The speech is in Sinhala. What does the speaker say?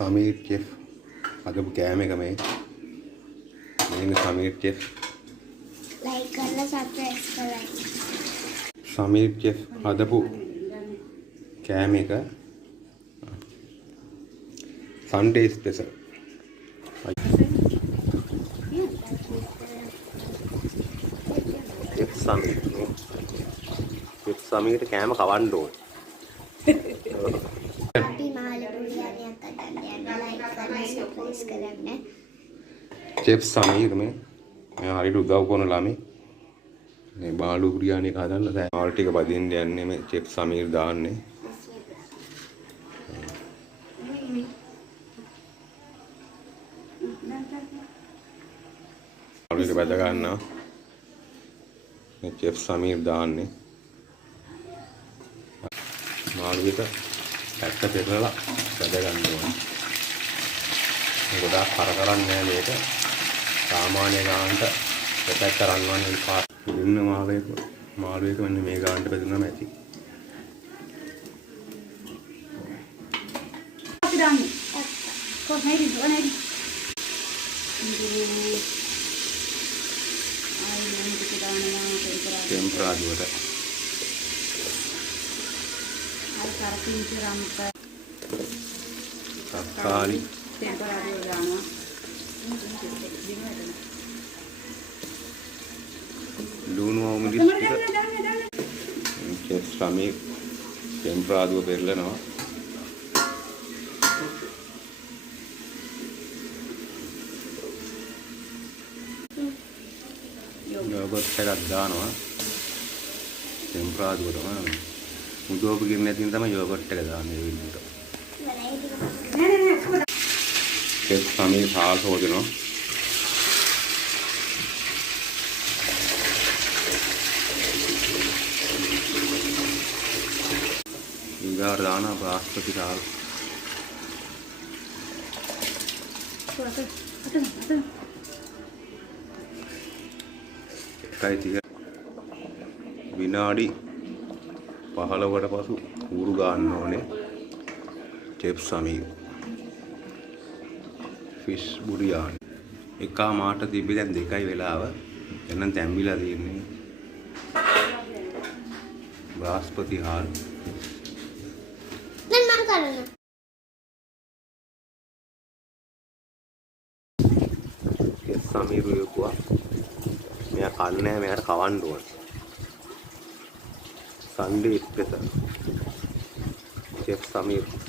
සමීර් චෙෆ් හදපු කෑම එක මේ. මේක සමීර් චෙෆ්. ලයික් කරලා සබ්ස්ක්‍රයිබ් කරන්න. සමීර් චෙෆ් හදපු කෑම එක. සන්ඩේ special. Chef Sameer. Chef Sameer කෑම කවන්න ඕනේ. අපි මාළු බිරියානියක් හදන්න යනවා. ලයික් කරලා සබ්ස්ක්‍රයිබ් කරන්න. චෙෆ් සමීර් මේ හරියට උදව් කරන ළමයි. මේ බාලු බිරියානි එක හදන්න දැන් මාල් ටික බදින්න යන්නේ මේ චෙෆ් සමීර් දාන්නේ. මාළු ටික බද ගන්නවා. මේ චෙෆ් සමීර් දාන්නේ. මාළු එක පැත්ත පෙරලලා බද ගන්න ඕනේ. ගොඩාක් කර කරන්නේ නැහැ මේක. සාමාන්‍ය ගානට දෙපැත්ත රන්වන්නේ පාස් ඉන්න මාළු එක මෙන්න මේ ගානට බෙදුනම ඇති. අපි දාන්නේ. කොහේද ඕනේ? ටෙම්පරා දුවට. තක්කාලි ලුණු අවුමිරිස් ටික චෙෆ් සමීර් ටෙම්පරා දුව පෙරලනවා. යෝගර්ට් එකක් දානවා. ටෙම්පරා දුව තමයි මුදෝපු ගින්න නැතිනම් තමයි යෝගර්ට් එක දාන්නේ ඒ විදිහට. චෙෆ් සමීර් සාල් හොදනවා. ඊගාට දානවා බාස්පති සාල්. විනාඩි 15කට පසු ඌරු ගන්න ඕනේ චෙෆ් සමීර්. ෆිෂ් බුරියානි. එකා මාට තිබ්බේ දැන් 2යි වෙලාව. එන්නම් තැම්බිලා තියෙන්නේ. බාස්පති හාල්. දැන් මම කරනවා. චෙෆ් සමීර් යකුවා. මෙයා කන්නේ නැහැ. මෙයාට කවන්න ඕනේ. සන්ඩේ ස්පෙෂල්. චෙෆ් සමීර්